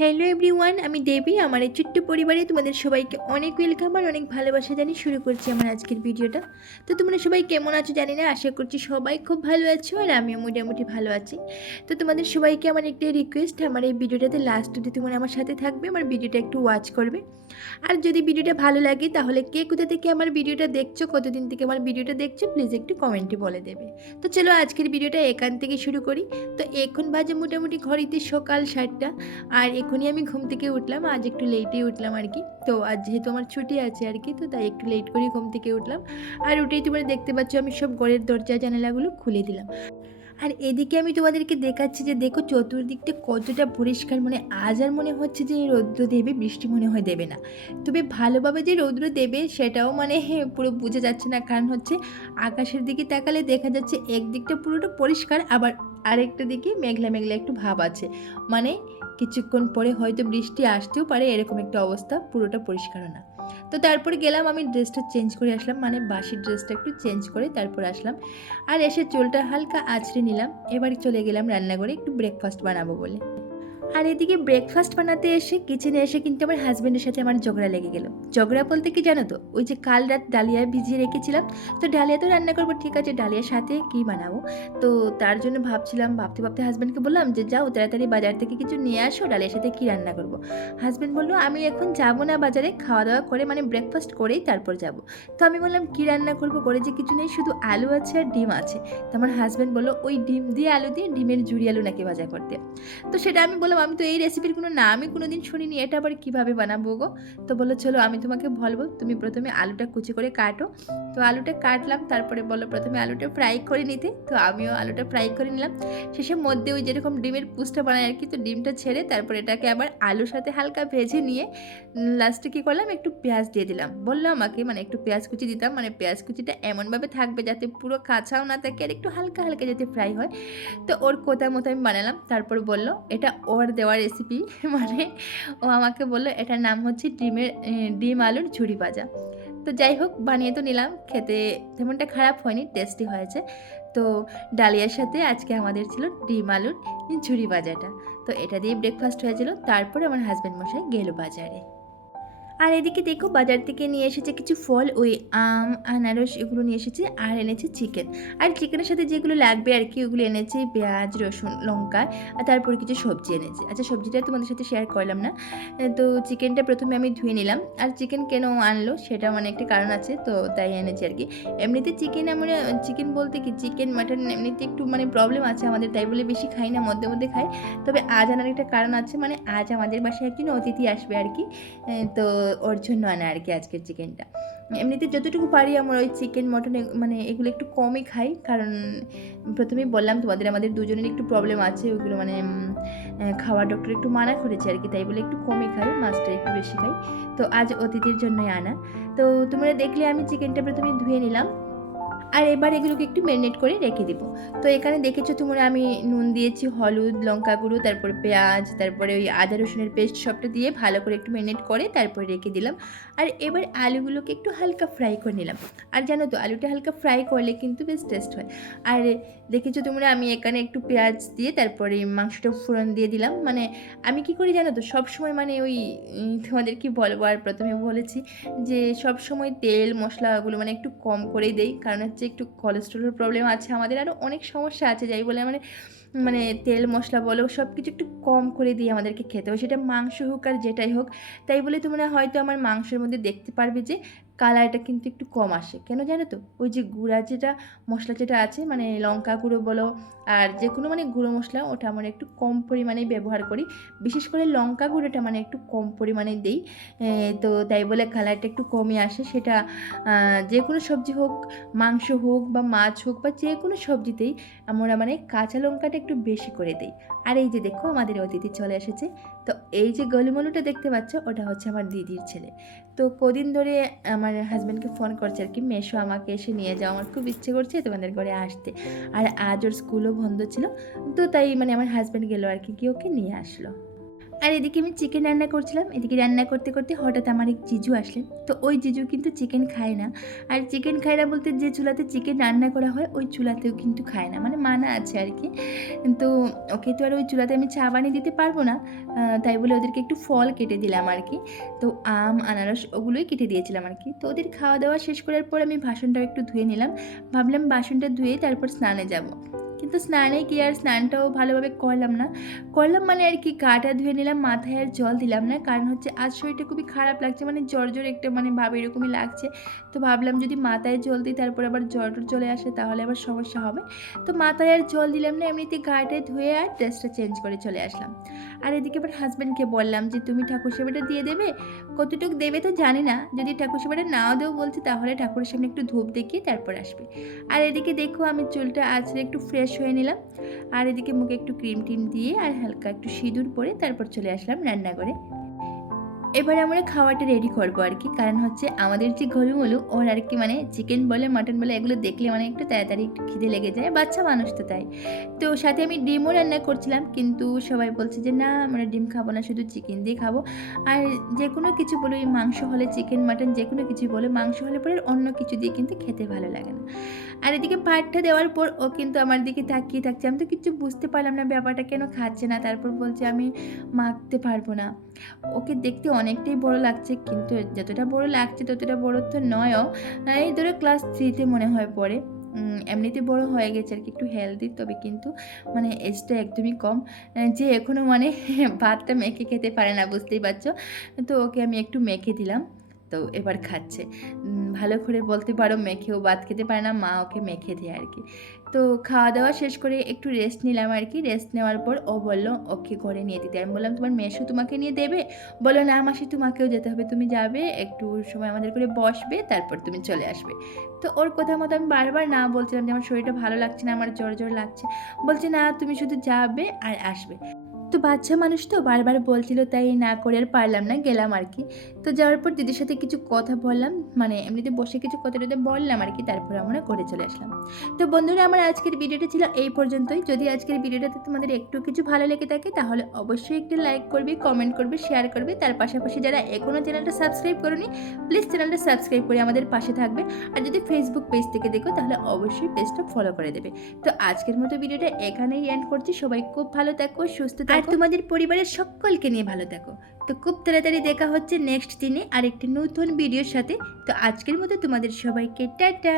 Hello everyone, আমি দেবী। আমার এই ছোট্ট পরিবারে তোমাদের সবাইকে অনেক ওয়েলকাম আর অনেক ভালোবাসা জানিয়ে শুরু করছি আমার আজকের ভিডিওটা। তো তোমরা সবাই কেমন আছো জানি না, আশা করছি সবাই খুব ভালো আছো আর আমিও মোটামুটি ভালো আছি। তো তোমাদের সবাইকে আমার একটা রিকোয়েস্ট, আমার এই ভিডিওটাতে লাস্ট অবধি তোমরা আমার সাথে থাকবে, আমার ভিডিওটা একটু ওয়াচ করবে। আর যদি ভিডিওটা ভালো লাগে তাহলে কে কোথা থেকে আমার ভিডিওটা দেখছো, কতদিন থেকে আমার ভিডিওটা দেখছো, প্লিজ একটু কমেন্টে বলে দেবে। তো চলো আজকের ভিডিওটা এখান থেকে শুরু করি। তো এখন বাজে মোটামুটি ঘড়িতে সকাল 7টা, আর এখনই আমি ঘুম থেকে উঠলাম। আজ একটু লেটেই উঠলাম আর কি। তো আজ যেহেতু আমার ছুটি আছে আর কি, তো তাই একটু লেট করে ঘুম থেকে উঠলাম। আর উঠেই তোমরা দেখতে পাচ্ছ আমি সব ঘরের দরজা জানালাগুলো খুলে দিলাম। আর এদিকে আমি তোমাদেরকে দেখাচ্ছি যে দেখো চতুর্দিকটা কতটা পরিষ্কার, মানে আজ আর মনে হচ্ছে যে রৌদ্র দেবে, বৃষ্টি মনে হয় দেবে না। তবে ভালোভাবে যে রৌদ্র দেবে সেটাও মানে পুরো বোঝা যাচ্ছে না, কারণ হচ্ছে আকাশের দিকে তাকালে দেখা যাচ্ছে একদিকটা পুরোটা পরিষ্কার, আবার আরেকটা দিকে মেঘলা মেঘলা একটু ভাব আছে। মানে কিছুক্ষণ পরে হয়তো বৃষ্টি আসতেও পারে, এরকম একটা অবস্থা, পুরোটা পরিষ্কার না। তো তারপরে গেলাম, আমি ড্রেসটা চেঞ্জ করে আসলাম, মানে বাসির ড্রেসটা একটু চেঞ্জ করে তারপর আসলাম। আর এসে চুলটা হালকা আঁচড়ে নিলাম। এবার চলে গেলাম রান্নাঘরে একটু ব্রেকফাস্ট বানাবো বলে। আর এদিকে ব্রেকফাস্ট বানাতে এসে কিচেনে এসে কিন্তু আমার হাজব্যান্ডের সাথে আমার ঝগড়া লেগে গেল। ঝগড়া বলতে কি জানো তো, ওই যে কাল রাত ডালিয়া ভিজিয়ে রেখেছিলাম, তো ডালিয়া তো রান্না করবো, ঠিক আছে, ডালিয়ার সাথে কি বানাবো। তো তার জন্য ভাবছিলাম, ভাবতে ভাবতে হাজব্যান্ডকে বললাম যে যাও তাড়াতাড়ি বাজার থেকে কিছু নিয়ে আসো, ডালিয়ার সাথে কি রান্না করবো। হাজব্যান্ড বললো আমি এখন যাবো না বাজারে, খাওয়া দাওয়া করে মানে ব্রেকফাস্ট করেই তারপর যাব। তো আমি বললাম কি রান্না করবো, করে যে কিছু নেই, শুধু আলু আছে আর ডিম আছে। তো আমার হাজব্যান্ড বললো ওই ডিম দিয়ে আলু দিয়ে ডিমের ঝুরি আলু নাকি ভাজা করতে। তো সেটা আমি বললাম আমি তো এই রেসিপির কোনো নামই কোনো দিন শুনিনি, এটা আবার কীভাবে বানাবো গো। তো বললো চলো আমি তোমাকে বলবো, তুমি প্রথমে আলুটা কুচি করে কাটো। তো আলুটা কাটলাম, তারপরে বললো প্রথমে আলুটা ফ্রাই করে নিতে, তো আমিও আলুটা ফ্রাই করে নিলাম। শেষের মধ্যে ওই যেরকম ডিমের পুসটা বানায় আর কি, তো ডিমটা ছেড়ে তারপরে এটাকে আবার আলুর সাথে হালকা ভেজে নিয়ে লাস্টে কী করলাম, একটু পেঁয়াজ দিয়ে দিলাম। বললো আমাকে মানে একটু পেঁয়াজ কুচি দিতাম, মানে পেঁয়াজ কুচিটা এমনভাবে থাকবে যাতে পুরো কাঁচাও না থাকে আর একটু হালকা হালকা যাতে ফ্রাই হয়। তো ওর কথা মতো আমি বানালাম। তারপর বলল এটা ওর দেওয়া রেসিপি, মানে ও আমাকে বললো এটার নাম হচ্ছে ডিম আলুর ঝুরি ভাজা। তো যাই হোক বানিয়ে তো নিলাম, খেতে তেমনটা খারাপ হয়নি, টেস্টি হয়েছে। তো ডালিয়ার সাথে আজকে আমাদের ছিল ডিম আলুর ঝুরি ভাজাটা। তো এটা দিয়ে ব্রেকফাস্ট হয়েছিল। তারপরে আমার হাজব্যান্ড মশাই গেল বাজারে। আর এদিকে দেখো বাজার থেকে নিয়ে এসেছে কিছু ফল, ওই আম আনারস এগুলো নিয়ে এসেছে, আর এনেছে চিকেন। আর চিকেনের সাথে যেগুলো লাগবে আর কি ওগুলো এনেছে, পেঁয়াজ রসুন লঙ্কা, আর তারপরে কিছু সবজি এনেছে। আচ্ছা সবজিটা তোমাদের সাথে শেয়ার করলাম না। তো চিকেনটা প্রথমে আমি ধুয়ে নিলাম। আর চিকেন কেন আনলো সেটা মানে একটা কারণ আছে, তো তাই এনেছি আর কি। এমনিতে চিকেন আমরা, চিকেন বলতে কি চিকেন মাটন এমনিতে একটু মানে প্রবলেম আছে আমাদের, তাই বলে বেশি খাই না, মধ্যে মধ্যে খাই। তবে আজ আনার একটা কারণ আছে, মানে আজ আমাদের বাসায় একজন অতিথি আসবে আর কি। তো ওর জন্য আনা আর কি আজকের চিকেনটা। এমনিতে যতটুকু পারি আমরা ওই চিকেন মটন মানে এগুলো একটু কমই খাই, কারণ প্রথমেই বললাম তোমাদের আমাদের দুজনের একটু প্রবলেম আছে ওইগুলো, মানে খাওয়া ডক্টর একটু মানা করেছে আর কি, তাই বলে একটু কমই খাই, মাছটা একটু বেশি খাই। তো আজ অতিথির জন্যই আনা। তো তোমরা দেখলে আমি চিকেনটা প্রথমে ধুয়ে নিলাম। আর এবার এগুলোকে একটু ম্যারিনেট করে রেখে দেবো। তো এখানে দেখেছো তোমরা আমি নুন দিয়েছি, হলুদ লঙ্কা গুঁড়ো, তারপর পেঁয়াজ, তারপরে ওই আদা রসুনের পেস্ট সবটা দিয়ে ভালো করে একটু ম্যারিনেট করে তারপরে রেখে দিলাম। আর এবার আলুগুলোকে একটু হালকা ফ্রাই করে নিলাম। আর জানো তো আলুটা হালকা ফ্রাই করলে কিন্তু বেশ টেস্ট হয়। আর দেখেছো তোমরা আমি এখানে একটু পেঁয়াজ দিয়ে তারপরে মাংসটা ফোড়ন দিয়ে দিলাম। মানে আমি কি করি জানো তো, সবসময় মানে ওই তোমাদের কি বলবো, আর প্রথমে বলেছি যে সব সময় তেল মশলাগুলো মানে একটু কম করেই দেই, কারণ হচ্ছে একটু কোলেস্ট্রলের প্রবলেম আছে আমাদের, আরও অনেক সমস্যা আছে, যাই বলে মানে মানে তেল মশলা বলো সব কিছু একটু কম করে দিয়ে আমাদেরকে খেতে হয়, সেটা মাংস হোক আর যেটাই হোক। তাই বলে তোমরা হয়তো আমার মাংসের মধ্যে দেখতে পারবে যে কালারটা কিন্তু একটু কম আসে, কেন জানো তো, ওই যে গুঁড়া যেটা মশলা যেটা আছে, মানে লঙ্কা গুঁড়ো বলো আর যে কোনো মানে গুঁড়ো মশলা, ওটা আমরা একটু কম পরিমাণেই ব্যবহার করি। বিশেষ করে লঙ্কা গুঁড়োটা মানে একটু কম পরিমাণে দিই। তো তাই বলে কালারটা একটু কমই আসে। সেটা যে কোনো সবজি হোক, মাংস হোক বা মাছ হোক বা যে কোনো সবজিতেই আমরা মানে কাঁচা লঙ্কাটা একটু বেশি করে দিই। আর এই যে দেখো আমাদের অতিথি চলে এসেছে। তো এই যে গোলমলুটা দেখতে পাচ্ছ ওটা হচ্ছে আমার দিদির ছেলে। তো কদিন ধরে আমার আমার হাজব্যান্ডকে ফোন করছে আর কি, মেশো আমাকে এসে নিয়ে যাও, আমার খুব ইচ্ছে করছে তোমাদের ঘরে আসতে। আর আজ ওর স্কুলও বন্ধ ছিল, তো তাই মানে আমার হাজব্যান্ড গেলো আর কি, গিয়ে ওকে নিয়ে আসলো। আর এদিকে আমি চিকেন রান্না করছিলাম, এদিকে রান্না করতে করতে হঠাৎ আমার এক জিজু আসলেন। তো ওই জিজু কিন্তু চিকেন খায় না, আর চিকেন খায় না বলতে যে চুলাতে চিকেন রান্না করা হয় ওই চুলাতেও কিন্তু খায় না, মানে মানা আছে আর কি। তো ওকে তো আর ওই চুলাতে আমি চা বানিয়ে দিতে পারবো না, তাই বলে ওদেরকে একটু ফল কেটে দিলাম আর কি। তো আম আনারস ওগুলোই কেটে দিয়েছিলাম আর কি। তো ওদের খাওয়া দাওয়া শেষ করার পর আমি বাসনটাও একটু ধুয়ে নিলাম, ভাবলাম বাসনটা ধুয়ে তারপর স্নানে যাব। কিন্তু স্নানে গিয়ে আর স্নানটাও ভালোভাবে করলাম মানে আর কি, গাটা ধুয়ে নিলাম, মাথায় আর জল দিলাম না, কারণ হচ্ছে আজ শরীরটা খুবই খারাপ লাগছে, মানে জ্বর একটা মানে ভাব এরকমই লাগছে। তো ভাবলাম যদি মাথায় জল দিই তারপর আবার জ্বর চলে আসে তাহলে আবার সমস্যা হবে। তো মাথায় আর জল দিলাম না, এমনিতে গাটায় ধুয়ে আর ড্রেসটা চেঞ্জ করে চলে আসলাম। আর এদিকে আবার হাজব্যান্ডকে বললাম যে তুমি ঠাকুর সেবাটা দিয়ে দেবে, কতটুকু দেবে তো জানি না, যদি ঠাকুর সেবাটা নাও দেও বলছি তাহলে ঠাকুরের সামনে একটু ধূপ দেখিয়ে তারপর আসবে। আর এদিকে দেখো আমি চুলটা আঁচড়ে একটু ফ্রেশ হয়ে নিলাম, আর এদিকে মুখে একটু ক্রিম টিম দিয়ে আর হালকা একটু সিঁদুর পরে তারপর চলে আসলাম রান্নাঘরে। এবারে আমরা খাওয়াটা রেডি করবো আর কি, কারণ হচ্ছে আমাদের যে গলুমলু ওর আর কি মানে চিকেন বলে মাটন বলে এগুলো দেখলে মানে একটু তাড়াতাড়ি একটু খিদে লেগে যায়, বাচ্চা মানুষ তো তাই। তো সাথে আমি ডিমও রান্না করছিলাম, কিন্তু সবাই বলছে যে না আমরা ডিম খাবো না, শুধু চিকেন দিয়ে খাবো। আর যে কোনো কিছু বলো, এই মাংস হলে চিকেন মাটন যে কোনো কিছু বলে, মাংস হলে পরে অন্য কিছু দিয়ে কিন্তু খেতে ভালো লাগে না। আর এদিকে ভাতটা দেওয়ার পর ও কিন্তু আমার দিকে তাকিয়ে থাকছে, আমি তো কিছু বুঝতে পারলাম না ব্যাপারটা কেন খাচ্ছে না, তারপর বলছে আমি মাখতে পারবো না। ওকে দেখতে অনেকটাই বড় লাগছে, কিন্তু যতটা বড় লাগছে ততটা বড় তো নয়ও, এই ধরো ক্লাস 3তে মনে হয় পড়ে। এমনিতে বড় হয়ে গেছে আর কি, একটু হেলদি, তবে কিন্তু মানে এজটা একদমই কম, যে এখনও মানে ভাতটা মেখে খেতে পারে না, বুঝতেই পারছো। তো ওকে আমি একটু মেখে দিলাম, তো এবার খাচ্ছে। ভালো করে বলতে পারো মেখেও ভাত খেতে পারে না, মা ওকে মেখে দেয় আর কি। তো খাওয়া দাওয়া শেষ করে একটু রেস্ট নিলাম আর কি, রেস্ট নেওয়ার পর ও বললো ওকে ঘরে নিয়ে দিতে। আমি বললাম তোমার মেসো তোমাকে নিয়ে দেবে? বললো না মাসি তোমাকেও যেতে হবে, তুমি যাবে একটু সময় আমাদের করে বসবে তারপর তুমি চলে আসবে। তো ওর কথা মতো আমি বারবার না বলছিলাম যে আমার শরীরটা ভালো লাগছে না, আমার জ্বর লাগছে। বলছে না তুমি শুধু যাবে আর আসবে। তো বাচ্চা মানুষ তো বারবার বলছিল, তাই না করে আর পারলাম না, গেলাম আর কি। তো যাওয়ার পর দিদির সাথে কিছু কথা বললাম, মানে এমনিতে বসে কিছু কথা বললাম আর কি, তারপর আমরা করে চলে আসলাম। তো বন্ধুরা আমার আজকের ভিডিওটা ছিল এই পর্যন্তই। যদি আজকের ভিডিওটাতে তোমাদের একটু কিছু ভালো লেগে থাকে তাহলে অবশ্যই একটু লাইক করবে, কমেন্ট করবে, শেয়ার করবে। তার পাশাপাশি যারা এখনও চ্যানেলটা সাবস্ক্রাইব করোনি প্লিজ চ্যানেলটা সাবস্ক্রাইব করে আমাদের পাশে থাকবে। আর যদি ফেসবুক পেজ থেকে দেখো তাহলে অবশ্যই পেজটা ফলো করে দেবে। তো আজকের মতো ভিডিওটা এখানেই এন্ড করছি। সবাই খুব ভালো থাকো, সুস্থ থাকো, আর তোমাদের পরিবারের সকলকে নিয়ে ভালো থাকো। তো খুব তাড়াতাড়ি দেখা হচ্ছে নেক্সট দিনে আরেকটি নতুন ভিডিওর সাথে। তো আজকের মতো তোমাদের সবাইকে টাটা।